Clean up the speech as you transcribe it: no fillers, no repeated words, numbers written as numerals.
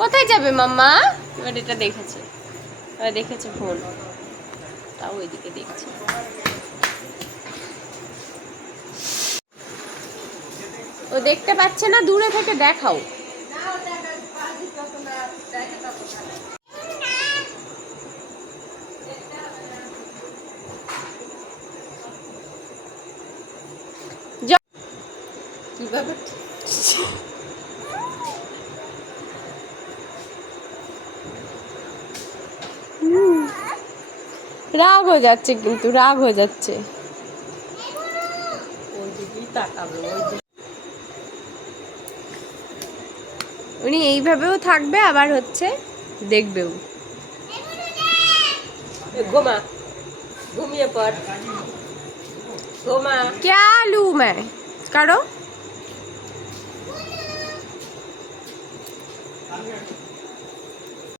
কোথায় যাবে মাম্মা? এবার এটা দেখেছে, এবার দেখেছে ফোন, তাও ওইদিকে দেখছে। ও দেখতে পাচ্ছে না, দূরে থেকে দেখাও। কিভাবে রাগ হয়ে যাচ্ছে, কিন্তু রাগ হয়ে যাচ্ছে। উনি এইভাবেও থাকবে, আবার হচ্ছে দেখবেও। ঘুমা, ঘুমিয়ে পড়, ঘুমা। क्या लूं मैं? करो।